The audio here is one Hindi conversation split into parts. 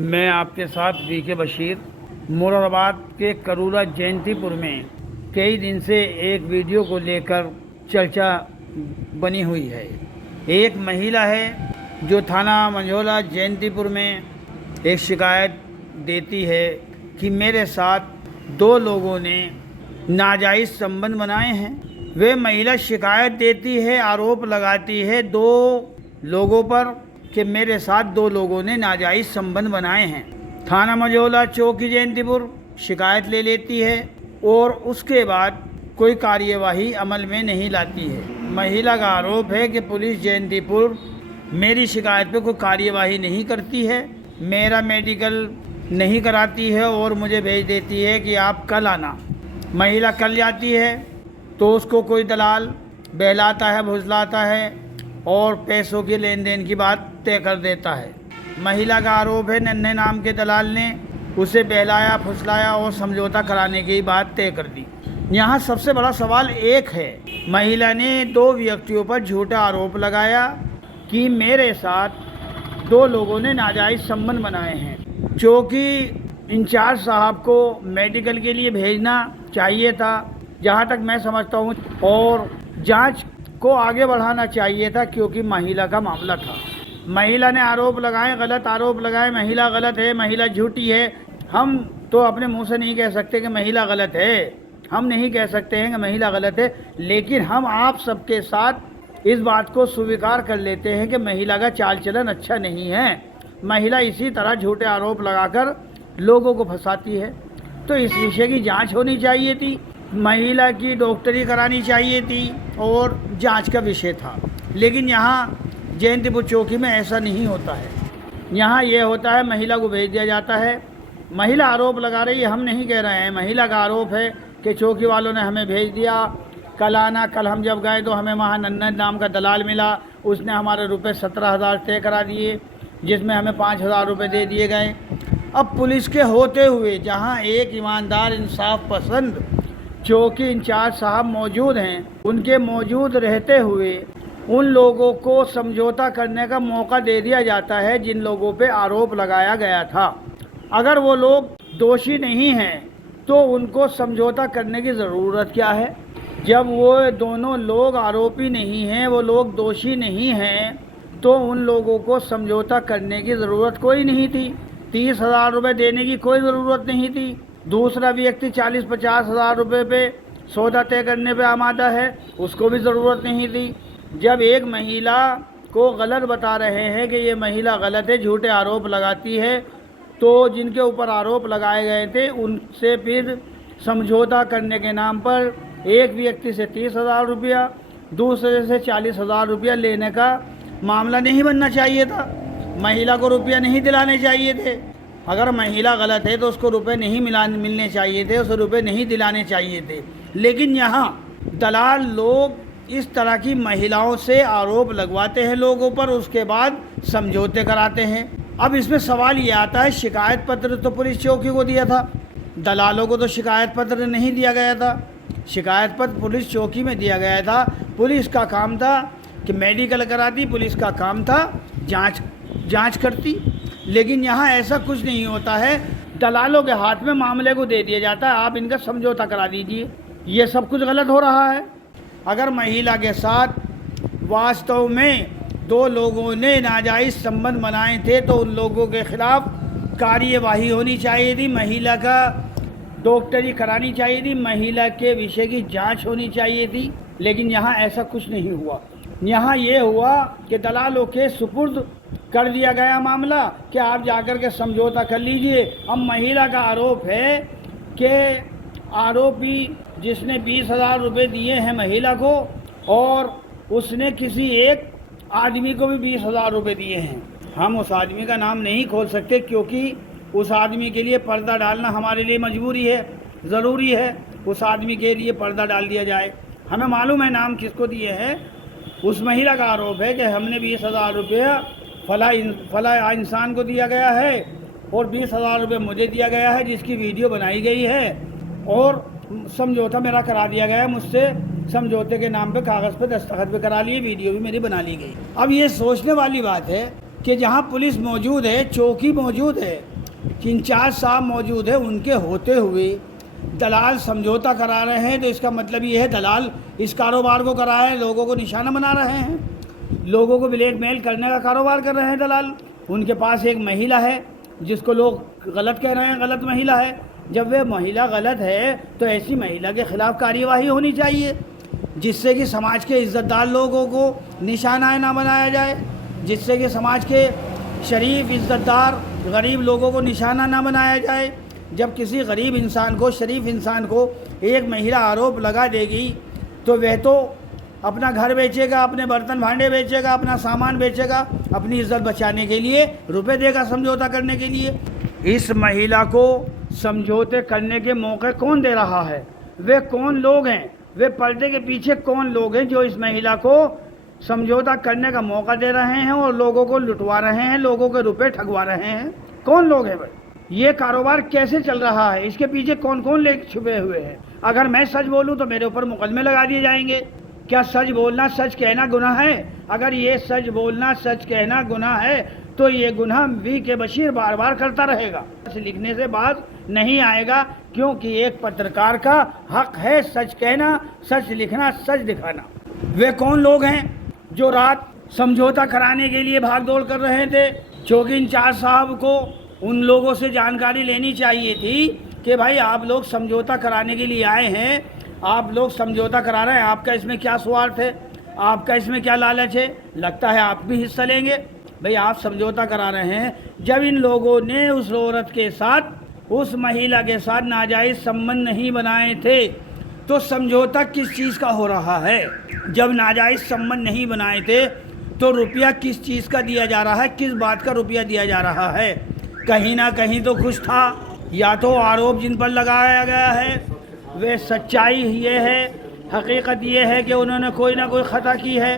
मैं आपके साथ वीके बशीर। मुरादाबाद के करूरा जयंतीपुर में कई दिन से एक वीडियो को लेकर चर्चा बनी हुई है। एक महिला है जो थाना मंझोला जयंतीपुर में एक शिकायत देती है कि मेरे साथ दो लोगों ने नाजायज़ संबंध बनाए हैं। वे महिला शिकायत देती है, आरोप लगाती है दो लोगों पर कि मेरे साथ दो लोगों ने नाजायज़ संबंध बनाए हैं। थाना मंझोला चौकी जयंतीपुर शिकायत ले लेती है और उसके बाद कोई कार्यवाही अमल में नहीं लाती है। महिला का आरोप है कि पुलिस जयंतीपुर मेरी शिकायत पे कोई कार्यवाही नहीं करती है, मेरा मेडिकल नहीं कराती है और मुझे भेज देती है कि आप कल आना। महिला कल जाती है तो उसको कोई दलाल बहलाता है, फुसलाता है और पैसों के लेन देन की बात तय कर देता है। महिला का आरोप है नन्हे नाम के दलाल ने उसे बहलाया, फुसलाया और समझौता कराने की बात तय कर दी। यहाँ सबसे बड़ा सवाल एक है, महिला ने दो व्यक्तियों पर झूठा आरोप लगाया कि मेरे साथ दो लोगों ने नाजायज़ संबंध बनाए हैं। चौकी इंचार्ज साहब को मेडिकल के लिए भेजना चाहिए था, जहाँ तक मैं समझता हूँ, और जांच को आगे बढ़ाना चाहिए था क्योंकि महिला का मामला था। महिला ने आरोप लगाए, गलत आरोप लगाए, महिला गलत है, महिला झूठी है। हम तो अपने मुंह से नहीं कह सकते कि महिला गलत है, हम नहीं कह सकते हैं कि महिला गलत है, लेकिन हम आप सबके साथ इस बात को स्वीकार कर लेते हैं कि महिला का चाल चलन अच्छा नहीं है। महिला इसी तरह झूठे आरोप लगाकर लोगों को फंसाती है। तो इस विषय की जांच होनी चाहिए थी, महिला की डॉक्टरी करानी चाहिए थी और जांच का विषय था। लेकिन यहाँ जयंतीपुर चौकी में ऐसा नहीं होता है। यहाँ ये होता है महिला को भेज दिया जाता है। महिला आरोप लगा रही है, हम नहीं कह रहे हैं। महिला का आरोप है कि चौकी वालों ने हमें भेज दिया, कल आना। कल हम जब गए तो हमें वहाँ नन्हे नाम का दलाल मिला, उसने हमारे रुपये 17,000 तय करा दिए, जिसमें हमें 5,000 रुपये दे दिए गए। अब पुलिस के होते हुए जहाँ एक ईमानदार इंसाफ पसंद चौकी इंचार्ज साहब मौजूद हैं, उनके मौजूद रहते हुए उन लोगों को समझौता करने का मौका दे दिया जाता है जिन लोगों पे आरोप लगाया गया था। अगर वो लोग दोषी नहीं हैं तो उनको समझौता करने की ज़रूरत क्या है? जब वो दोनों लोग आरोपी नहीं हैं, वो लोग दोषी नहीं हैं, तो उन लोगों को समझौता करने की ज़रूरत कोई नहीं थी। 30,000 रुपये देने की कोई ज़रूरत नहीं थी। दूसरा व्यक्ति 40-50 हज़ार रुपये पे सौदा तय करने पे आमादा है, उसको भी ज़रूरत नहीं थी। जब एक महिला को गलत बता रहे हैं कि ये महिला गलत है, झूठे आरोप लगाती है, तो जिनके ऊपर आरोप लगाए गए थे उनसे फिर समझौता करने के नाम पर एक व्यक्ति से 30,000 रुपया, दूसरे से 40,000 रुपया लेने का मामला नहीं बनना चाहिए था। महिला को रुपया नहीं दिलाने चाहिए थे। अगर महिला गलत है तो उसको रुपए नहीं मिलने चाहिए थे, उसे रुपए नहीं दिलाने चाहिए थे। लेकिन यहाँ दलाल लोग इस तरह की महिलाओं से आरोप लगवाते हैं लोगों पर, उसके बाद समझौते कराते हैं। अब इसमें सवाल ये आता है, शिकायत पत्र तो पुलिस चौकी को दिया था, दलालों को तो शिकायत पत्र नहीं दिया गया था। शिकायत पत्र पुलिस चौकी में दिया गया था। पुलिस का काम था कि मेडिकल कराती, पुलिस का काम था जांच करती। लेकिन यहाँ ऐसा कुछ नहीं होता है, दलालों के हाथ में मामले को दे दिया जाता है, आप इनका समझौता करा दीजिए। ये सब कुछ गलत हो रहा है। अगर महिला के साथ वास्तव में दो लोगों ने नाजायज़ संबंध बनाए थे तो उन लोगों के खिलाफ कार्यवाही होनी चाहिए थी, महिला का डॉक्टरी करानी चाहिए थी, महिला के विषय की जांच होनी चाहिए थी। लेकिन यहाँ ऐसा कुछ नहीं हुआ। यहाँ ये हुआ कि दलालों के सुपुर्द कर दिया गया मामला कि आप जाकर के समझौता कर लीजिए। अब महिला का आरोप है कि आरोपी जिसने 20,000 रुपये दिए हैं महिला को, और उसने किसी एक आदमी को भी 20,000 रुपये दिए हैं। हम उस आदमी का नाम नहीं खोल सकते क्योंकि उस आदमी के लिए पर्दा डालना हमारे लिए मजबूरी है, ज़रूरी है। उस आदमी के लिए पर्दा डाल दिया जाए। हमें मालूम है नाम किसको दिए हैं। उस महिला का आरोप है कि हमने 20,000 रुपये फला इंसान को दिया गया है और 20,000 रुपये मुझे दिया गया है, जिसकी वीडियो बनाई गई है और समझौता मेरा करा दिया गया है। मुझसे समझौते के नाम पे कागज़ पे दस्तखत भी करा लिए, वीडियो भी मेरी बना ली गई। अब ये सोचने वाली बात है कि जहाँ पुलिस मौजूद है, चौकी मौजूद है, इंचार्ज साहब मौजूद है, उनके होते हुए दलाल समझौता करा रहे हैं, तो इसका मतलब ये है दलाल इस कारोबार को करा है, लोगों को निशाना बना रहे हैं, लोगों को ब्लैकमेल करने का कारोबार कर रहे हैं दलाल। उनके पास एक महिला है जिसको लोग गलत कह रहे हैं, गलत महिला है। जब वह महिला गलत है तो ऐसी महिला के ख़िलाफ़ कार्यवाही होनी चाहिए, जिससे कि समाज के इज़्ज़तदार लोगों को निशाना ना बनाया जाए, जिससे कि समाज के शरीफ इज़्ज़तदार गरीब लोगों को निशाना ना बनाया जाए। जब किसी गरीब इंसान को, शरीफ इंसान को एक महिला आरोप लगा देगी तो वह तो अपना घर बेचेगा, अपने बर्तन भांडे बेचेगा, अपना सामान बेचेगा, अपनी इज्जत बचाने के लिए रुपए देगा समझौता करने के लिए। इस महिला को समझौते करने के मौके कौन दे रहा है? वे कौन लोग हैं? वे पर्दे के पीछे कौन लोग हैं जो इस महिला को समझौता करने का मौका दे रहे हैं और लोगों को लुटवा रहे हैं, लोगों के रुपए ठगवा रहे हैं? कौन लोग हैं भाई? ये कारोबार कैसे चल रहा है? इसके पीछे कौन कौन लोग छुपे हुए हैं? अगर मैं सच बोलूं तो मेरे ऊपर मुकदमे लगा दिए जाएंगे। क्या सच बोलना, सच कहना गुनाह है? अगर ये सच बोलना, सच कहना गुनाह है तो ये गुनाह वी.के. बशीर बार बार करता रहेगा। लिखने से बात नहीं आएगा, क्योंकि एक पत्रकार का हक है सच कहना, सच लिखना, सच दिखाना। वे कौन लोग हैं जो रात समझौता कराने के लिए भागदौड़ कर रहे थे? चौकी इंचार्ज साहब को उन लोगों से जानकारी लेनी चाहिए थी कि भाई आप लोग समझौता कराने के लिए आए हैं, आप लोग समझौता करा रहे हैं, आपका इसमें क्या स्वार्थ है, आपका इसमें क्या लालच है? लगता है आप भी हिस्सा लेंगे। भाई आप समझौता करा रहे हैं, जब इन लोगों ने उस औरत के साथ, उस महिला के साथ नाजायज़ संबंध नहीं बनाए थे तो समझौता किस चीज़ का हो रहा है? जब नाजायज़ संबंध नहीं बनाए थे तो रुपया किस चीज़ का दिया जा रहा है? किस बात का रुपया दिया जा रहा है? कहीं ना कहीं तो कुछ था। या तो आरोप जिन पर लगाया गया है वे सच्चाई ये है, हकीकत ये है कि उन्होंने कोई ना कोई ख़ता की है,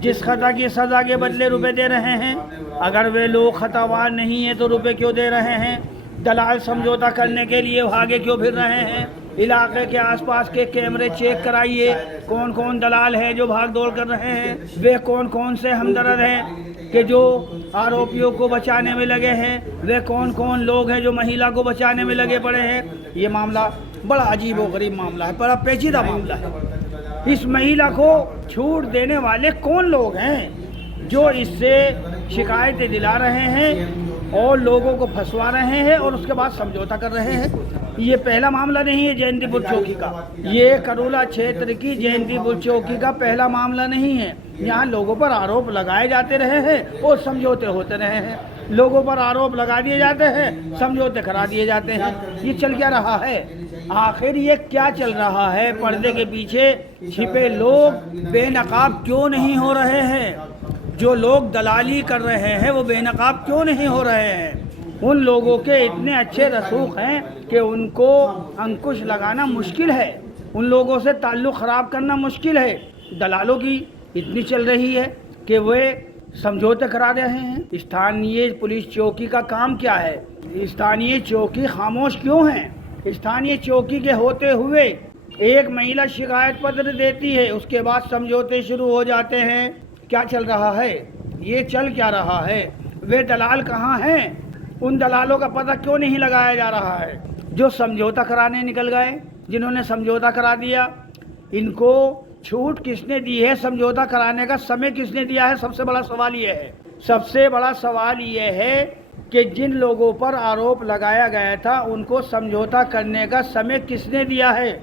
जिस ख़ता की सज़ा के बदले रुपए दे रहे हैं। अगर वे लोग ख़तावार नहीं हैं तो रुपए क्यों दे रहे हैं? दलाल समझौता करने के लिए भागे क्यों फिर रहे हैं? इलाके के आसपास के कैमरे चेक कराइए, कौन कौन दलाल हैं जो भाग दौड़ कर रहे हैं, वे कौन कौन से हमदर्द हैं कि जो आरोपियों को बचाने में लगे हैं, वे कौन कौन लोग हैं जो महिला को बचाने में लगे पड़े हैं। ये मामला बड़ा अजीब व गरीब मामला है, बड़ा पेचीदा मामला है। इस महिला को छूट देने वाले कौन लोग हैं जो इससे शिकायतें दिला रहे हैं और लोगों को फंसवा रहे हैं और उसके बाद समझौता कर रहे हैं? ये पहला मामला नहीं है जयंतीपुर चौकी का, ये करोला क्षेत्र की जयंतीपुर चौकी का पहला मामला नहीं है। यहाँ लोगों पर आरोप लगाए जाते रहे हैं और समझौते होते रहे हैं। लोगों पर आरोप लगा दिए जाते हैं, समझौते करा दिए जाते हैं। ये चल क्या रहा है? आखिर ये क्या चल रहा है? पर्दे के पीछे छिपे लोग बेनकाब क्यों नहीं हो रहे हैं? जो लोग दलाली कर रहे हैं वो बेनकाब क्यों नहीं हो रहे हैं? उन लोगों के इतने अच्छे रसूख हैं कि उनको अंकुश लगाना मुश्किल है, उन लोगों से ताल्लुक़ ख़राब करना मुश्किल है। दलालों की इतनी चल रही है कि वे समझौते करा रहे हैं। स्थानीय पुलिस चौकी का काम क्या है? स्थानीय चौकी खामोश क्यों है? स्थानीय चौकी के होते हुए एक महिला शिकायत पत्र देती है, उसके बाद समझौते शुरू हो जाते हैं। क्या चल रहा है? ये चल क्या रहा है? वे दलाल कहाँ हैं? उन दलालों का पता क्यों नहीं लगाया जा रहा है जो समझौता कराने निकल गए, जिन्होंने समझौता करा दिया? इनको छूट किसने दी है? समझौता कराने का समय किसने दिया है? सबसे बड़ा सवाल ये है। सबसे बड़ा सवाल ये है कि जिन लोगों पर आरोप लगाया गया था उनको समझौता करने का समय किसने दिया है?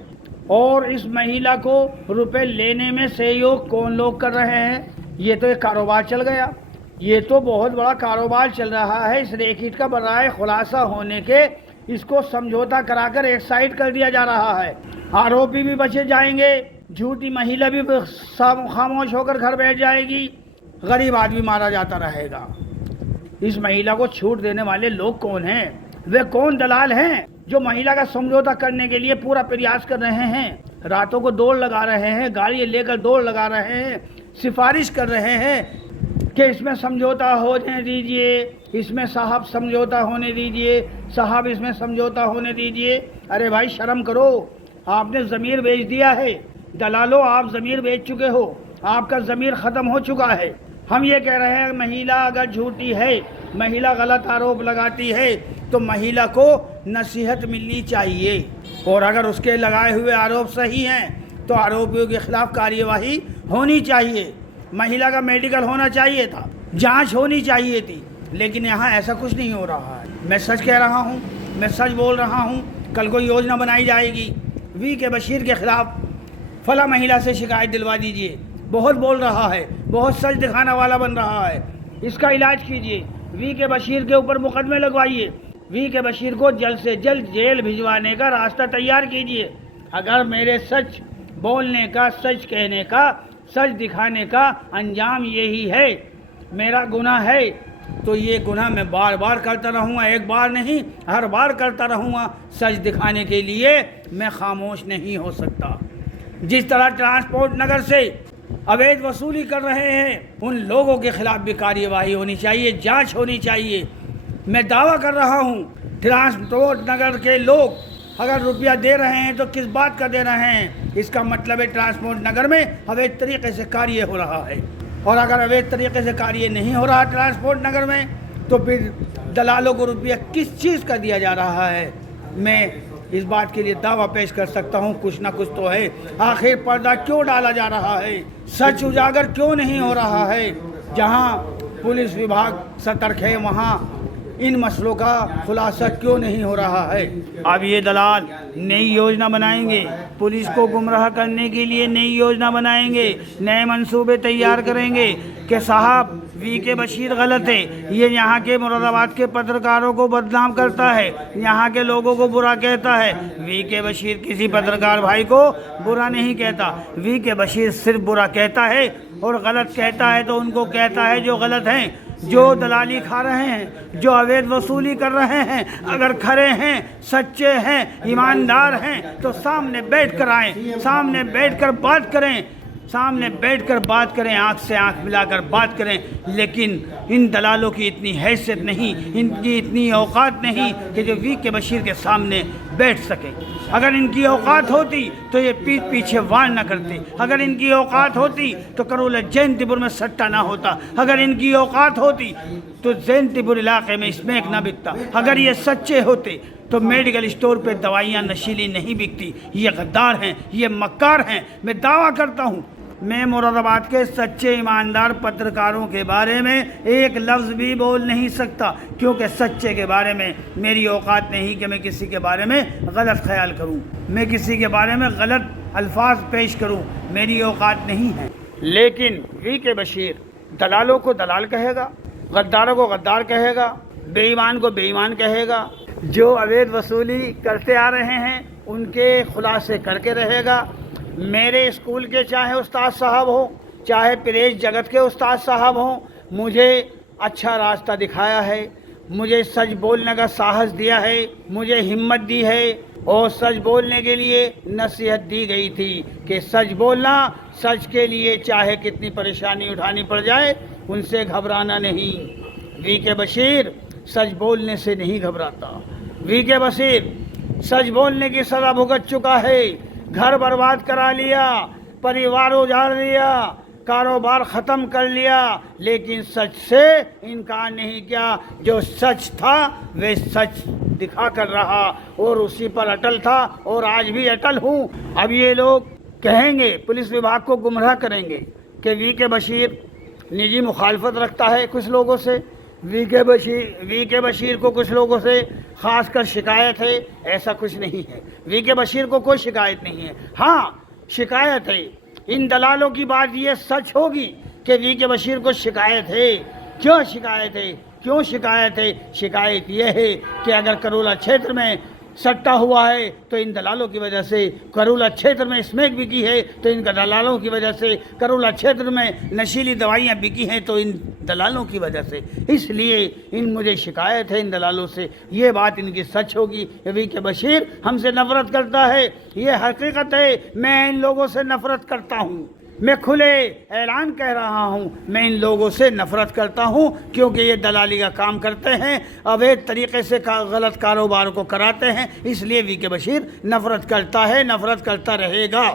और इस महिला को रुपए लेने में सहयोग कौन लोग कर रहे हैं? ये तो एक कारोबार चल गया, ये तो बहुत बड़ा कारोबार चल रहा है। इस रैकेट का बराए खुलासा होने के इसको समझौता कराकर एक साइड कर दिया जा रहा है। आरोपी भी बचे जाएंगे, झूठी महिला भी खामोश होकर घर बैठ जाएगी, गरीब आदमी मारा जाता रहेगा। इस महिला को छूट देने वाले लोग कौन हैं? वे कौन दलाल हैं जो महिला का समझौता करने के लिए पूरा प्रयास कर रहे हैं? रातों को दौड़ लगा रहे हैं, गाड़ी लेकर दौड़ लगा रहे हैं, सिफारिश कर रहे हैं कि इसमें समझौता होने दीजिए, इसमें साहब समझौता होने दीजिए, साहब इसमें समझौता होने दीजिए। अरे भाई शर्म करो, आपने ज़मीर बेच दिया है। दलालों, आप ज़मीर बेच चुके हो, आपका ज़मीर ख़त्म हो चुका है। हम ये कह रहे हैं महिला अगर झूठी है, महिला गलत आरोप लगाती है तो महिला को नसीहत मिलनी चाहिए, और अगर उसके लगाए हुए आरोप सही हैं तो आरोपियों के खिलाफ कार्यवाही होनी चाहिए। महिला का मेडिकल होना चाहिए था, जांच होनी चाहिए थी, लेकिन यहाँ ऐसा कुछ नहीं हो रहा है। मैं सच कह रहा हूँ, मैं सच बोल रहा हूँ। कल को योजना बनाई जाएगी VK बशीर के खिलाफ, फला महिला से शिकायत दिलवा दीजिए, बहुत बोल रहा है, बहुत सच दिखाने वाला बन रहा है, इसका इलाज कीजिए, VK बशीर के ऊपर मुकदमे लगवाइए, VK बशीर को जल्द से जल्द जेल भिजवाने का रास्ता तैयार कीजिए। अगर मेरे सच बोलने का, सच कहने का, सच दिखाने का अंजाम यही है, मेरा गुनाह है, तो ये गुनाह मैं बार बार करता रहूँगा, एक बार नहीं हर बार करता रहूँगा। सच दिखाने के लिए मैं खामोश नहीं हो सकता। जिस तरह ट्रांसपोर्ट नगर से अवैध वसूली कर रहे हैं, उन लोगों के खिलाफ भी कार्यवाही होनी चाहिए, जांच होनी चाहिए। मैं दावा कर रहा हूँ, ट्रांसपोर्ट नगर के लोग अगर रुपया दे रहे हैं तो किस बात का दे रहे हैं? इसका मतलब है ट्रांसपोर्ट नगर में अवैध तरीके से कार्य हो रहा है, और अगर अवैध तरीके से कार्य नहीं हो रहा ट्रांसपोर्ट नगर में तो फिर दलालों को रुपया किस चीज़ का दिया जा रहा है? मैं इस बात के लिए दावा पेश कर सकता हूँ, कुछ ना कुछ तो है। आखिर पर्दा क्यों डाला जा रहा है? सच उजागर क्यों नहीं हो रहा है? जहाँ पुलिस विभाग सतर्क है वहाँ इन मसलों का खुलासा क्यों नहीं हो रहा है? अब ये दलाल नई योजना बनाएंगे, पुलिस को गुमराह करने के लिए नई योजना बनाएंगे, नए मंसूबे तैयार करेंगे कि साहब VK बशीर गलत है, ये यहाँ के मुरादाबाद के पत्रकारों को बदनाम करता है, यहाँ के लोगों को बुरा कहता है। VK बशीर किसी पत्रकार भाई को बुरा नहीं कहता, VK बशीर सिर्फ बुरा कहता है, और गलत कहता है तो उनको कहता है जो गलत हैं, जो दलाली खा रहे हैं, जो अवैध वसूली कर रहे हैं। अगर खरे हैं, सच्चे हैं, ईमानदार हैं तो सामने बैठ कर आएँ, सामने बैठ कर बात करें, सामने बैठकर बात करें, आंख से आंख मिलाकर बात करें। लेकिन इन दलालों की इतनी हैसियत नहीं, इनकी इतनी औकात नहीं कि जो VK बशीर के सामने बैठ सके। अगर इनकी औकात होती तो ये पीठ पीछे वार न करते, अगर इनकी औकात होती तो करोला जयंतीपुर में सट्टा ना होता, अगर इनकी औकात होती तो जयंतीपुर इलाके में स्मैक ना बिकता, अगर ये सच्चे होते तो मेडिकल स्टोर पे दवाइयाँ नशीली नहीं बिकती। ये गद्दार हैं, ये मक्कार हैं। मैं दावा करता हूँ, मैं मुरादाबाद के सच्चे ईमानदार पत्रकारों के बारे में एक लफ्ज़ भी बोल नहीं सकता, क्योंकि सच्चे के बारे में मेरी औकात नहीं कि मैं किसी के बारे में गलत ख्याल करूं, मैं किसी के बारे में गलत अल्फाज पेश करूं, मेरी औकात नहीं है। लेकिन VK बशीर दलालों को दलाल कहेगा, गद्दारों को गद्दार कहेगा, बेईमान को बेईमान कहेगा, जो अवैध वसूली करते आ रहे हैं उनके खुलासे करके रहेगा। मेरे स्कूल के चाहे उस्ताद साहब हो, चाहे प्रेस जगत के उस्ताद साहब हों, मुझे अच्छा रास्ता दिखाया है, मुझे सच बोलने का साहस दिया है, मुझे हिम्मत दी है, और सच बोलने के लिए नसीहत दी गई थी कि सच बोलना, सच के लिए चाहे कितनी परेशानी उठानी पड़ जाए उनसे घबराना नहीं। VK बशीर सच बोलने से नहीं घबराता। VK बशीर सच बोलने की सज़ा भुगत चुका है, घर बर्बाद करा लिया, परिवार उजाड़ लिया, कारोबार ख़त्म कर लिया, लेकिन सच से इनकार नहीं किया। जो सच था वे सच दिखा कर रहा और उसी पर अटल था, और आज भी अटल हूँ। अब ये लोग कहेंगे, पुलिस विभाग को गुमराह करेंगे कि VK बशीर निजी मुखालफत रखता है कुछ लोगों से, VK बशीर को कुछ लोगों से ख़ासकर शिकायत है। ऐसा कुछ नहीं है, VK बशीर को कोई शिकायत नहीं है। हाँ, शिकायत है इन दलालों की। बात ये सच होगी कि VK बशीर को शिकायत है। क्यों शिकायत है? क्यों शिकायत है? शिकायत ये है कि अगर करोला क्षेत्र में सट्टा हुआ है तो इन दलालों की वजह से, करोला क्षेत्र में स्मैक बिकी है तो इन दलालों की वजह से, करोला क्षेत्र में नशीली दवाइयाँ बिकी हैं तो इन दलालों की वजह से। इसलिए इन मुझे शिकायत है इन दलालों से। ये बात इनकी सच होगी। VK बशीर हमसे नफ़रत करता है, ये हकीकत है। मैं इन लोगों से नफ़रत करता हूँ, मैं खुले ऐलान कह रहा हूँ, मैं इन लोगों से नफ़रत करता हूँ, क्योंकि ये दलाली का काम करते हैं, अवैध तरीके से गलत कारोबार को कराते हैं। इसलिए VK बशीर नफ़रत करता है, नफ़रत करता रहेगा।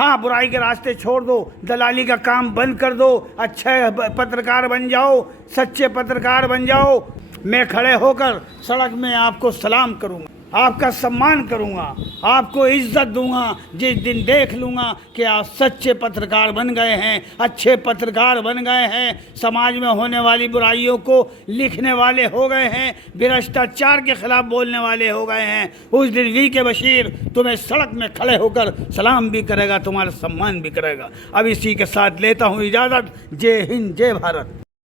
हाँ, बुराई के रास्ते छोड़ दो, दलाली का काम बंद कर दो, अच्छे पत्रकार बन जाओ, सच्चे पत्रकार बन जाओ। मैं खड़े होकर सड़क में आपको सलाम करूँगा, आपका सम्मान करूँगा, आपको इज्जत दूंगा जिस दिन देख लूँगा कि आप सच्चे पत्रकार बन गए हैं, अच्छे पत्रकार बन गए हैं, समाज में होने वाली बुराइयों को लिखने वाले हो गए हैं, भ्रष्टाचार के खिलाफ बोलने वाले हो गए हैं। उस दिन वीके बशीर तुम्हें सड़क में खड़े होकर सलाम भी करेगा, तुम्हारा सम्मान भी करेगा। अब इसी के साथ लेता हूँ इजाज़त। जय हिंद, जय भारत।